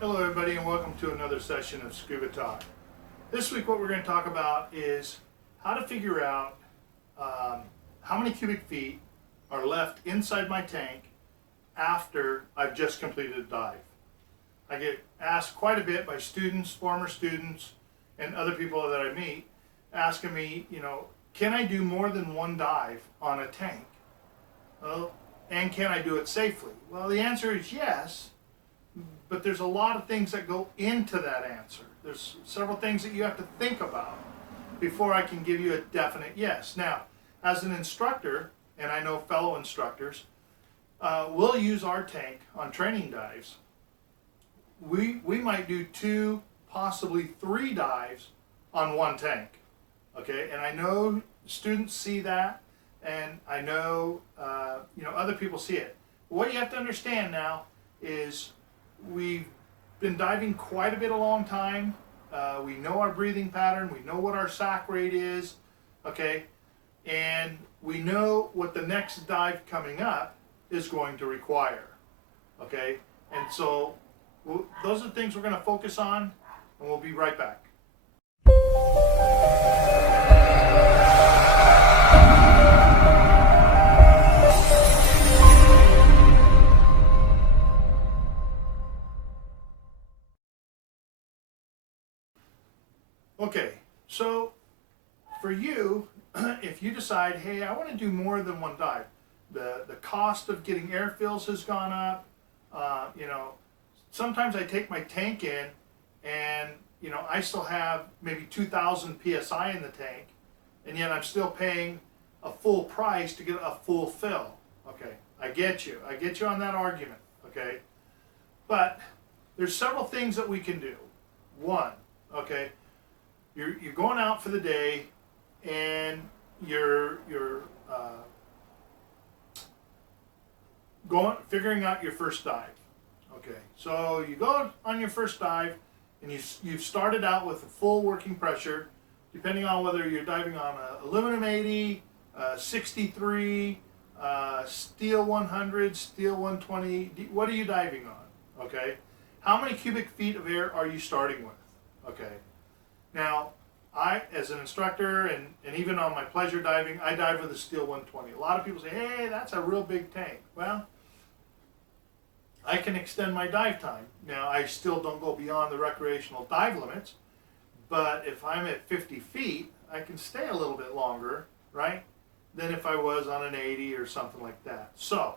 Hello everybody and welcome to another session of Scuba Talk. This week what we're going to talk about is how to figure out how many cubic feet are left inside my tank after I've just completed a dive. I get asked quite a bit by students, former students, and other people that I meet asking me, can I do more than one dive on a tank? And can I do it safely? Well, the answer is yes. But there's a lot of things that go into that answer. There's several things that you have to think about before I can give you a definite yes. Now, as an instructor, and I know fellow instructors, we'll use our tank on training dives. We might do 2, possibly 3 dives on one tank. Okay, and I know students see that, and I know other people see it. But what you have to understand now is we've been diving quite a bit a long time. We know our breathing pattern. We know what our sac rate is, okay? And we know what the next dive coming up is going to require, okay? And so those are the things we're going to focus on, and we'll be right back. Okay, so for you, if you decide, hey, I want to do more than one dive, the cost of getting air fills has gone up. Sometimes I take my tank in and, I still have maybe 2,000 PSI in the tank, and yet I'm still paying a full price to get a full fill. Okay, I get you on that argument, okay? But there's several things that we can do. One, okay, you're going out for the day, and you're figuring out your first dive. Okay, so you go on your first dive, and you've started out with a full working pressure, depending on whether you're diving on a aluminum 80, 63, steel 100, steel 120. What are you diving on? Okay, how many cubic feet of air are you starting with? Okay. Now, I, as an instructor, and even on my pleasure diving, I dive with a steel 120. A lot of people say, hey, that's a real big tank. Well, I can extend my dive time. Now, I still don't go beyond the recreational dive limits, but if I'm at 50 feet, I can stay a little bit longer, right, than if I was on an 80 or something like that. So,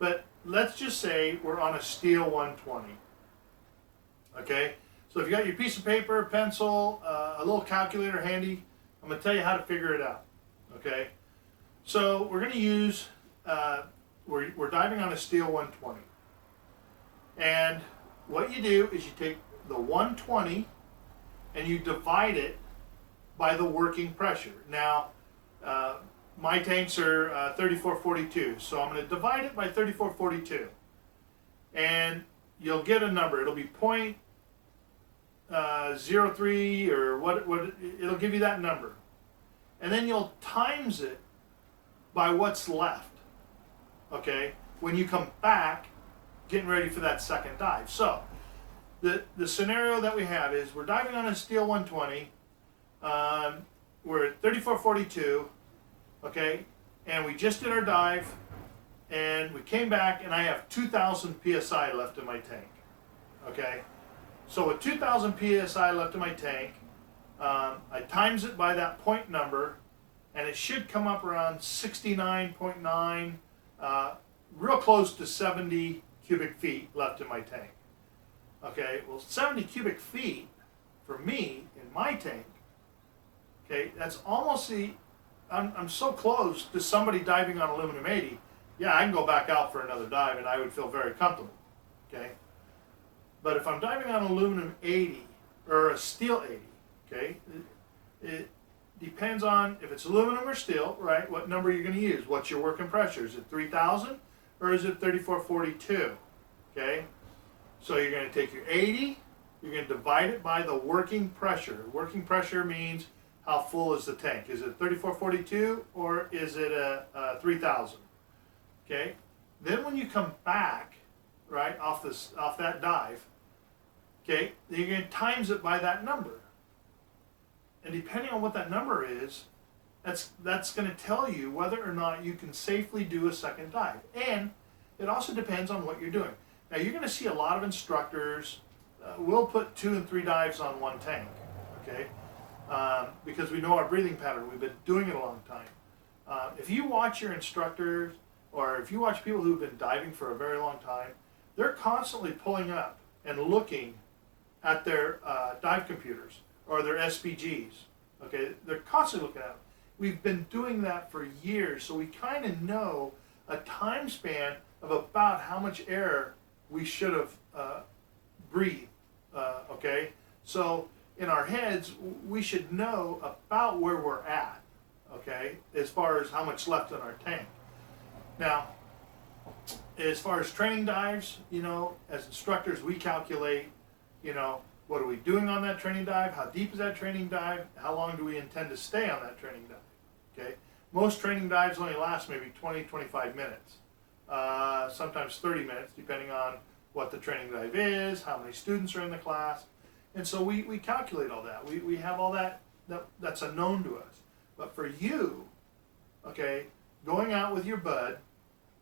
but let's just say we're on a steel 120, okay? So if you got your piece of paper, pencil, a little calculator handy, I'm going to tell you how to figure it out, okay? So we're going to use, we're diving on a steel 120. And what you do is you take the 120 and you divide it by the working pressure. Now, my tanks are 3442, so I'm going to divide it by 3442. And you'll get a number. It'll be 0.03 or what it'll give you that number, and then you'll times it by what's left, okay, when you come back getting ready for that second dive. So the scenario that we have is we're diving on a steel 120, we're at 3442, okay, and we just did our dive, and we came back, and I have 2,000 PSI left in my tank, okay. So with 2,000 PSI left in my tank, I times it by that point number, and it should come up around 69.9, real close to 70 cubic feet left in my tank. Okay, well, 70 cubic feet for me in my tank, okay, that's almost I'm so close to somebody diving on aluminum 80. Yeah, I can go back out for another dive, and I would feel very comfortable, okay? But if I'm diving on aluminum 80 or a steel 80, okay, it depends on if it's aluminum or steel, right, what number you're going to use. What's your working pressure? Is it 3,000 or is it 3442? Okay, so you're going to take your 80, you're going to divide it by the working pressure. Working pressure means how full is the tank. Is it 3442 or is it a 3,000? Okay, then when you come back, right, off that dive, Okay, then you're going to times it by that number. And depending on what that number is, that's going to tell you whether or not you can safely do a second dive. And it also depends on what you're doing. Now, you're going to see a lot of instructors will put 2 and 3 dives on one tank, okay? Because we know our breathing pattern. We've been doing it a long time. If you watch your instructors, or if you watch people who've been diving for a very long time, they're constantly pulling up and looking at their dive computers or their SPGs. Okay, they're constantly looking at them. We've been doing that for years, so we kind of know a time span of about how much air we should have breathed. Okay, so in our heads, we should know about where we're at. Okay, as far as how much left in our tank. Now, as far as training dives, you know, as instructors, we calculate, you know, what are we doing on that training dive? How deep is that training dive? How long do we intend to stay on that training dive? Okay, most training dives only last maybe 20, 25 minutes, sometimes 30 minutes, depending on what the training dive is, how many students are in the class. And so we calculate all that. We have all that's a known to us. But for you, okay, going out with your bud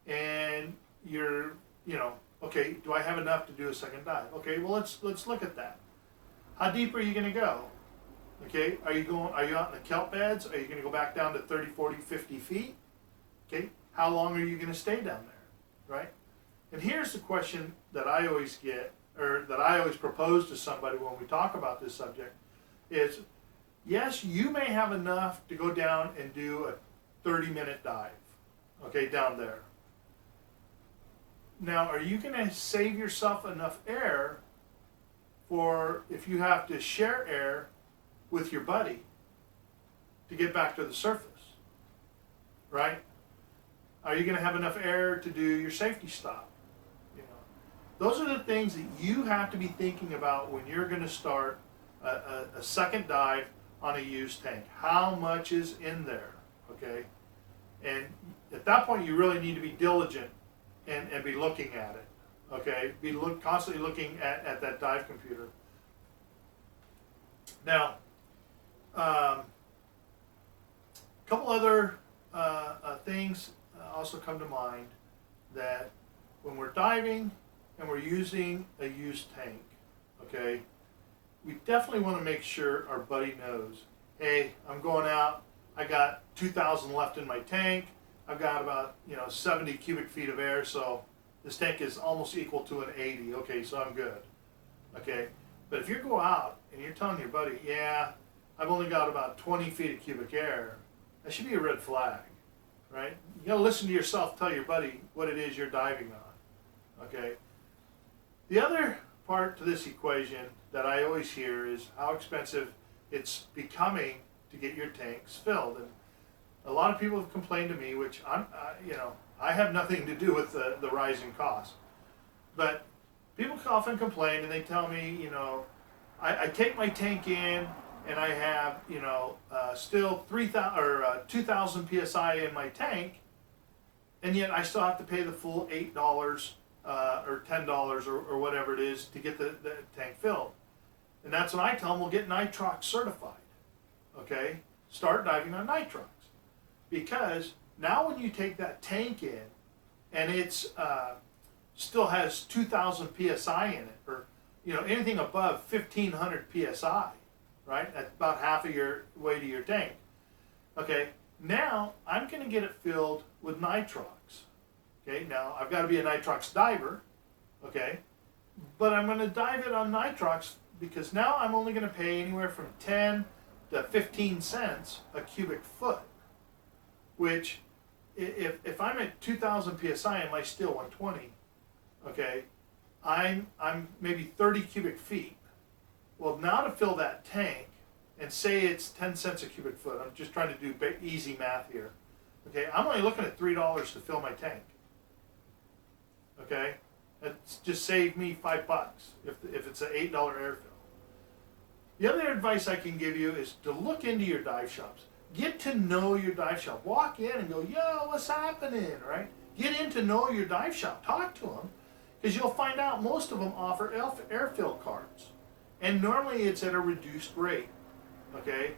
and you're, you know, okay, do I have enough to do a second dive? Okay, well, let's look at that. How deep are you going to go? Okay, are you out in the kelp beds? Are you going to go back down to 30, 40, 50 feet? Okay, how long are you going to stay down there, right? And here's the question that I always get, or that I always propose to somebody when we talk about this subject, is yes, you may have enough to go down and do a 30-minute dive, okay, down there. Now, are you going to save yourself enough air for if you have to share air with your buddy to get back to the surface, right? Are you going to have enough air to do your safety stop? You know, those are the things that you have to be thinking about when you're going to start a second dive on a used tank. How much is in there, okay? And at that point, you really need to be diligent and be looking at it, okay? Constantly looking at that dive computer. Now, a couple other things also come to mind, that when we're diving and we're using a used tank, okay, we definitely want to make sure our buddy knows, hey, I'm going out, I got 2,000 left in my tank, I've got about 70 cubic feet of air, so this tank is almost equal to an 80. Okay, so I'm good. Okay, but if you go out and you're telling your buddy, yeah, I've only got about 20 feet of cubic air, that should be a red flag, right? You gotta listen to yourself, tell your buddy what it is you're diving on. Okay. The other part to this equation that I always hear is how expensive it's becoming to get your tanks filled. And a lot of people have complained to me, which I have nothing to do with the rising cost. But people often complain and they tell me, I take my tank in and I have, still 3,000 or 2,000 psi in my tank, and yet I still have to pay the full $8 or $10 or whatever it is to get the tank filled. And that's when I tell them, well, get nitrox certified. Okay, start diving on nitrox. Because now when you take that tank in and it's still has 2,000 psi in it, or anything above 1,500 psi, right? That's about half of your way to your tank. Okay, now I'm going to get it filled with nitrox. Okay, now I've got to be a nitrox diver. Okay, but I'm going to dive it on nitrox because now I'm only going to pay anywhere from 10 to 15 cents a cubic foot. Which, if I'm at 2,000 psi and my steel 120, okay, I'm maybe 30 cubic feet. Well, now to fill that tank, and say it's 10 cents a cubic foot, I'm just trying to do easy math here. Okay, I'm only looking at $3 to fill my tank. Okay, that's just saved me $5 if it's an $8 air fill. The other advice I can give you is to look into your dive shops. Get to know your dive shop. Walk in and go, yo, what's happening, right? Get in to know your dive shop. Talk to them. because you'll find out most of them offer airfill cards, and normally it's at a reduced rate. Okay,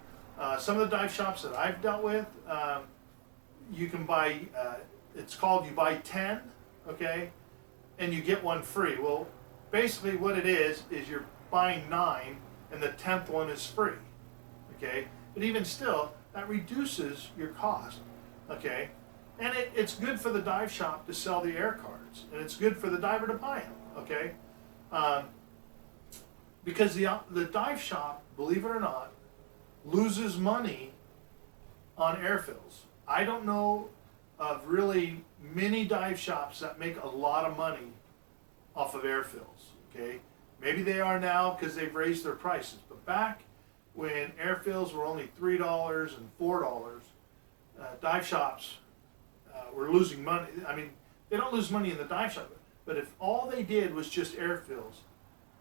some of the dive shops that I've dealt with, you can buy. It's called, you buy 10, okay, and you get one free. Well, basically what it is you're buying 9, and the 10th one is free. Okay, but even still, that reduces your cost. Okay, and it's good for the dive shop to sell the air cards, and it's good for the diver to buy them. Okay, because the dive shop, believe it or not, loses money on airfills. I don't know of really many dive shops that make a lot of money off of airfills. Okay, maybe they are now because they've raised their prices, but back when airfills were only $3 and $4, dive shops were losing money. I mean, they don't lose money in the dive shop, but if all they did was just airfills,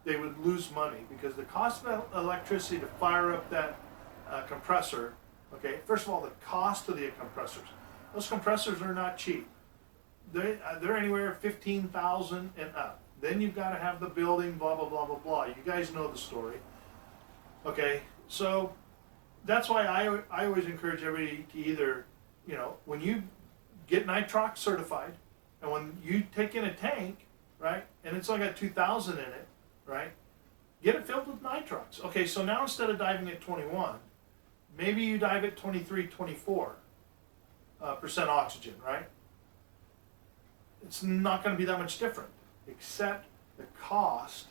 they would lose money, because the cost of electricity to fire up that compressor, okay, first of all, the cost of the compressors. Those compressors are not cheap. They're anywhere 15,000 and up. Then you've got to have the building, blah, blah, blah, blah, blah. You guys know the story. Okay, so that's why I always encourage everybody to either, you know, when you get nitrox certified, and when you take in a tank, right, and it's only got 2,000 in it, right, get it filled with nitrox. Okay, so now instead of diving at 21, maybe you dive at 23, 24% oxygen, right? It's not going to be that much different, except the cost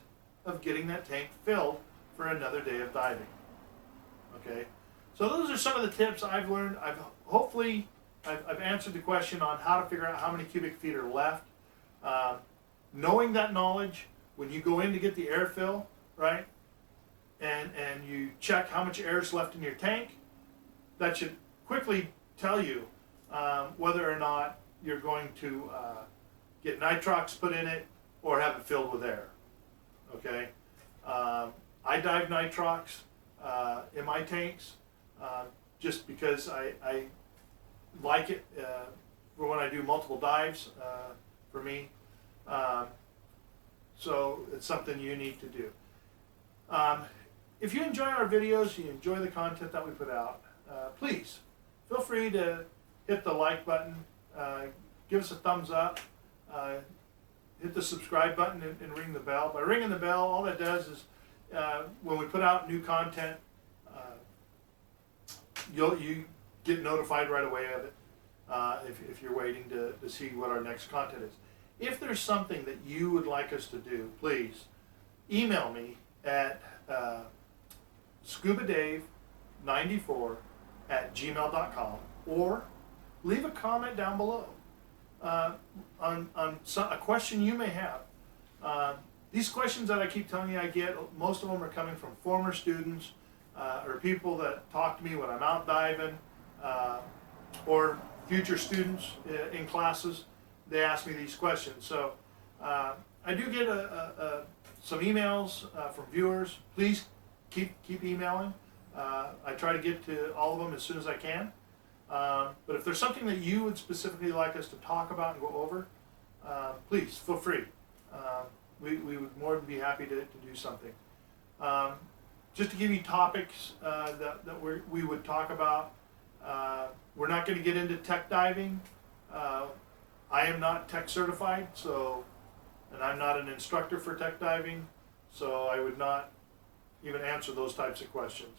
of getting that tank filled for another day of diving. Okay, so those are some of the tips I've learned. Hopefully I've answered the question on how to figure out how many cubic feet are left. Knowing that knowledge, when you go in to get the air fill, right, and you check how much air is left in your tank, that should quickly tell you whether or not you're going to get nitrox put in it or have it filled with air. Okay, I dive nitrox in my tanks just because I like it for when I do multiple dives for me. So it's something you need to do. If you enjoy our videos, you enjoy the content that we put out, please feel free to hit the like button, give us a thumbs up, hit the subscribe button, and ring the bell. By ringing the bell, all that does is when we put out new content, you get notified right away of it if you're waiting to see what our next content is. If there's something that you would like us to do, please email me at scubadave94@gmail.com, or leave a comment down below on a question you may have. These questions that I keep telling you I get, most of them are coming from former students or people that talk to me when I'm out diving, or future students in classes. They ask me these questions. So I do get some emails from viewers. Please keep emailing. I try to get to all of them as soon as I can. But if there's something that you would specifically like us to talk about and go over, please feel free. We would more than be happy to do something. Just to give you topics that we would talk about, we're not going to get into tech diving. I am not tech certified, and I'm not an instructor for tech diving, so I would not even answer those types of questions.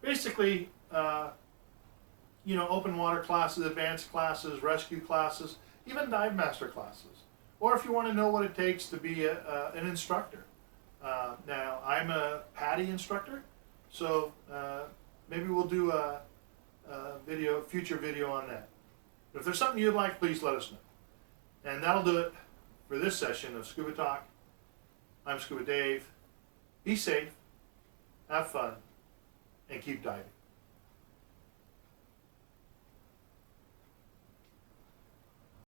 Basically, open water classes, advanced classes, rescue classes, even dive master classes. Or if you want to know what it takes to be an instructor. Now, I'm a PADI instructor, so maybe we'll do a future video on that. But if there's something you'd like, please let us know. And that'll do it for this session of Scuba Talk. I'm Scuba Dave. Be safe, have fun, and keep diving.